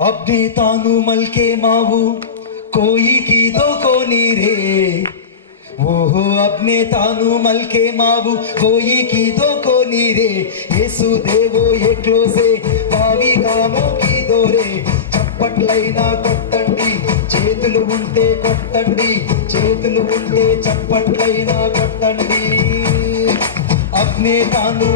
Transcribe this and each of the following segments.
अपने तानु मल के माऊ कोई की तो कोनी रे वो हो अपने तानु मल के మావు కోయి కీదో కోని రే యేసు దేవో ఎక్లోసే పావిగా మోకిదో రే చప్పట్లైనా కొట్టండి చేతులు ఉంటే కొట్టండి చేతులు ఉంటే చప్పట్లైనా కొట్టండి अपने तानु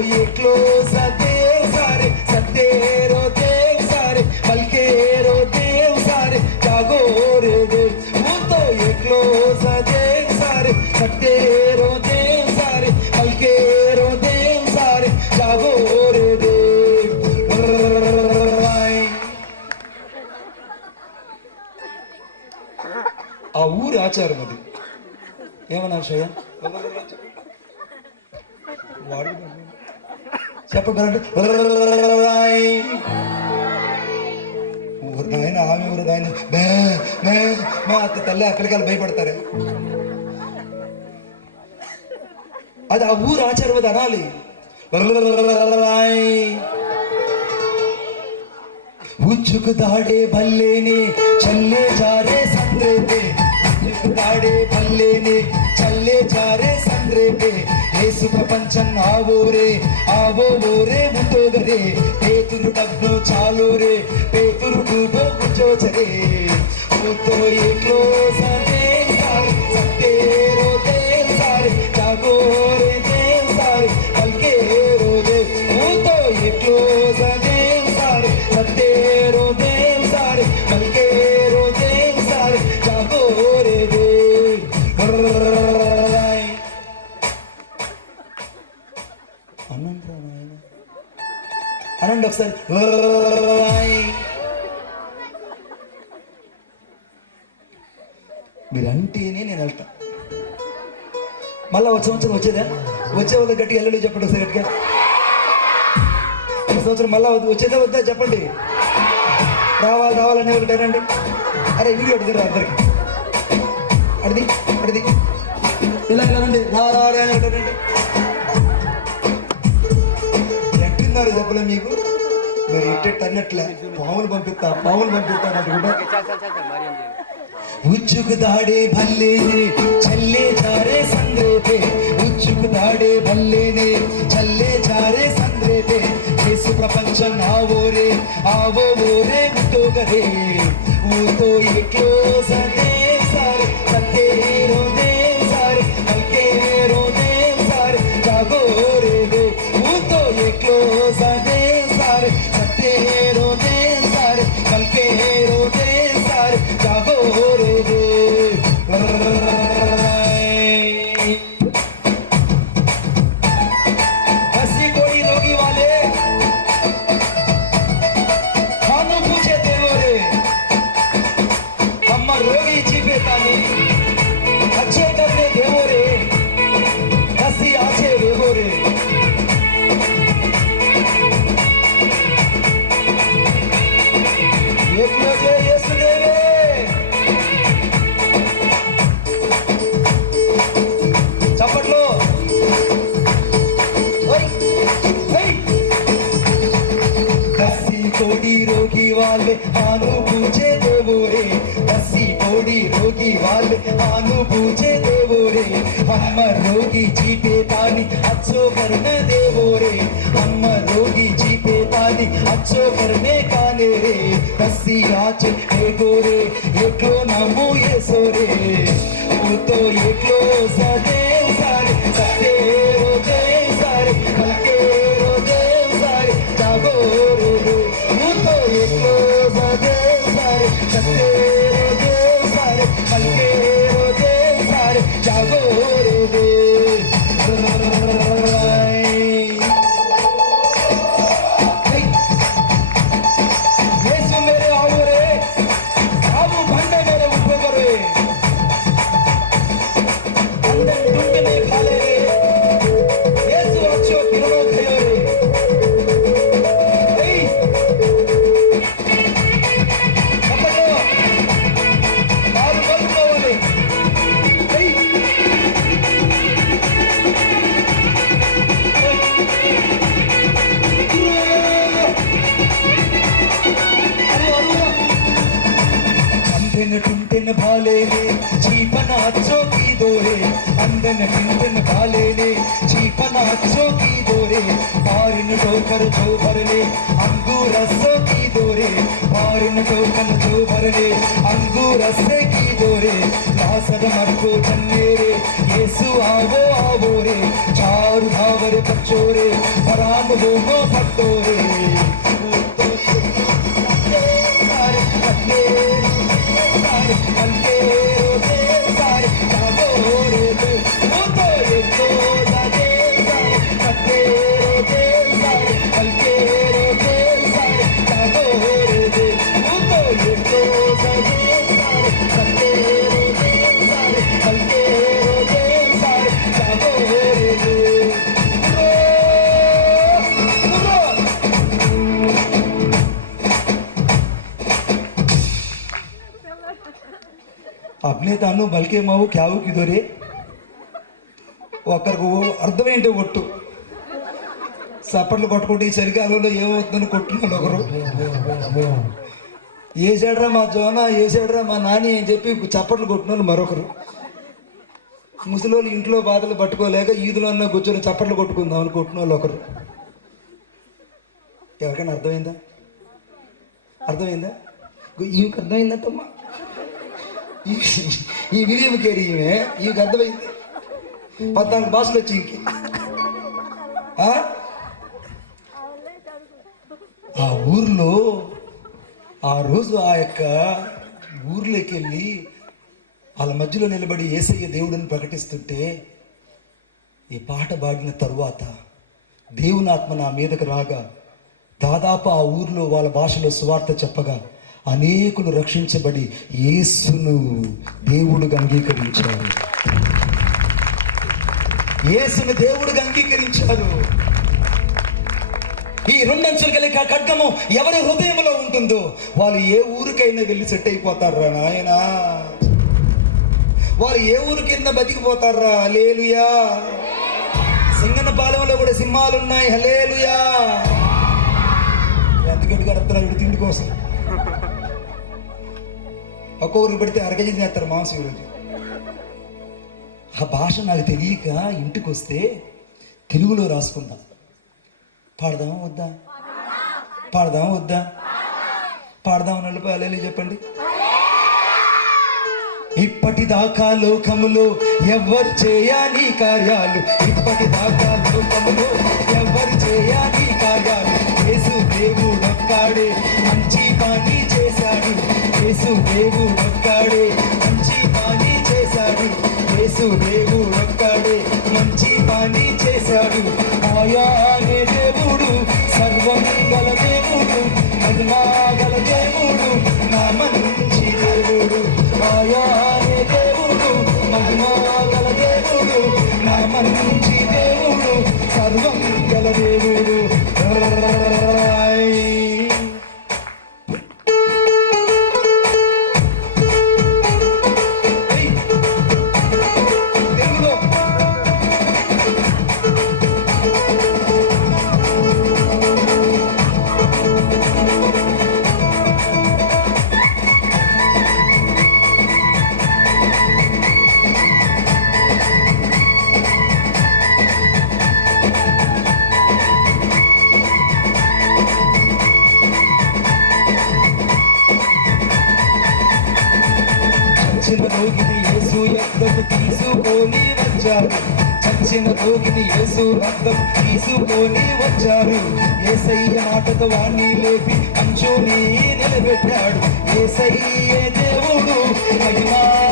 you close a dev sare satte ro dev sare balke ro dev sare jago re dev muto you close a dev sare satte ro dev sare balke ro dev sare jago re dev ఆ ఊరి ఆచారం అది ఏమన్నా షయ్యా వాడు చెప్పగలండి? ఊరు ఆమె ఊరు మా అత్త తల్లి ఆ పిల్లకాయలు భయపడతారే. అది ఆ ఊరు ఆచారం అది అనాలి. ఉచ్చుకు దాడే బల్లేని చల్లే జారే సంద్రే ఉచ్చుకు దాడే బల్లేని కాంచన్ ప్రపంచం ఆవో రే ఆవో ఓరే ముందోగరే పేతురు డబ్బు చాలు రే పేతురు డూబో గుజోచరే ముతో ఏట్లో సరే అనండి ఒకసారి. మీరంటేనే నేను వెళ్తా. మళ్ళా వచ్చే సంవత్సరం వచ్చేదా? వచ్చే వాళ్ళ గట్టి ఎల్లుడి చెప్పండి ఒకసారి గట్టిగా. ఈ సంవత్సరం మళ్ళా వద్దు- వచ్చేదా వద్దా చెప్పండి. రావాలి రావాలని ఒకటి రండి అరే వీడియో అడిగారు అందరికి. అడిది అడిది. ఇలా రండి రావాలి అని ఒకటి ఎట్టున్నారు చెప్పలే మీకు? మీరు ఇట్టెట్టు అన్నట్లే. పావులు పంపిస్తా పావులు పంపిస్తా అనుకుంటా ఉచ్చుకు దాడే భల్లేనే చల్లే జారే సంద్రే పే ఉచ్చుకు దాడే భల్లేనే చల్లే జారే సంద్రే పే యేసు ప్రపంచం ఆవో రే ఆవో ఓరే ఉట్టోగరే ఊతో ఎట్లో సారే మార్చి ఎగురి ఎట్లు నమ్ము ఎసోరే ఊతో ఎట్లు कर जो भर ले अंगूर रस्से की डोरे मारिन जो भर ले अंगूर रस्से की डोरे मर को जन्ने रे, येसु आवो आवो रे, चार धावर बच्चोरे परान होगो भट्टोरे तो तो तो తాను బల్కే మావు క్యావు కిదోరే. ఒకరికి అర్థమేంటి ఒట్టు? చప్పట్లు కొట్టుకుంటే ఈ చలికాలంలో ఏమవుతుందని కొట్టున్నాడు ఒకరు. ఏసాడ్రా మా జోన ఏసాడ్రా మా నాని అని చెప్పి చప్పట్లు కొట్టినాడు మరొకరు. ముసలోళ్ళు ఇంట్లో బాధలు పట్టుకోలేక ఈదులో ఉన్న కూర్చొని చప్పట్లు కొట్టుకుందాం అని కొట్టిన వాళ్ళు ఒకరు. ఎవరికైనా అర్థమైందా? అర్థమైందా? ఈ అర్థమైందంటమ్మా. ఈ ఈ విలియం కేరి ఈమె? ఈమెకి అర్థమైంది. పద్నాలుగు భాషలు వచ్చి ఇంకే ఆ? ఊర్లో ఆ రోజు ఆ యొక్క ఊర్లోకి వెళ్ళి వాళ్ళ మధ్యలో నిలబడి ఏసయ్య దేవుడిని ప్రకటిస్తుంటే ఈ పాట పాడిన తరువాత దేవునాత్మ నా మీదకు రాగా దాదాపు ఆ ఊర్లో వాళ్ళ భాషలో సువార్త చెప్పగా అనేకులు రక్షించబడి యేసును దేవుడుగా అంగీకరించారు. యేసును దేవుడుగా అంగీకరించారు. ఈ రెండంచులు కలిగి ఖడ్గము ఎవరి హృదయంలో ఉంటుందో వాళ్ళు ఏ ఊరికైనా వెళ్ళి సెట్ అయిపోతారా నాయనా? వారు ఏ ఊరి కింద బతికిపోతారా? లేలుయా సింగన పాలెంలో కూడా సింహాలు ఉన్నాయి హలేలుయా ఎందుకంటే గడుపుతున్నాడు తిండి కోసం? ఒక్కొక్కరు పెడితే అరగజీ చేస్తారు మాంసం ఈరోజు. ఆ భాష నాకు తెలియక ఇంటికి వస్తే తెలుగులో రాసుకుందాం పాడదామా వద్దా? పాడదామా వద్దా? పాడదాం నలుపు చెప్పండి. ఇప్పటిదాకా లోకములో ఎవ్వరు చేయని కార్యాలు? ఇప్పటిదాకా లోకములో ఎవ్వరు చేయని కార్యాలు? యేసు మంచి పని యేసు దేవుడొక్కాడే మంచి పని చేశాడు. యేసు దేవుడొక్కాడే మంచి పని చేశాడు. ఆయా తీసుకొని వచ్చారు. చచ్చిన రోగిని యేసు రక్తం తీసుకొని వచ్చారు. ఏసయ్య మాటతో వాణ్ణి లేపి అంచుని నిలబెట్టాడు. ఏసయ్యే దేవుడు మహిమా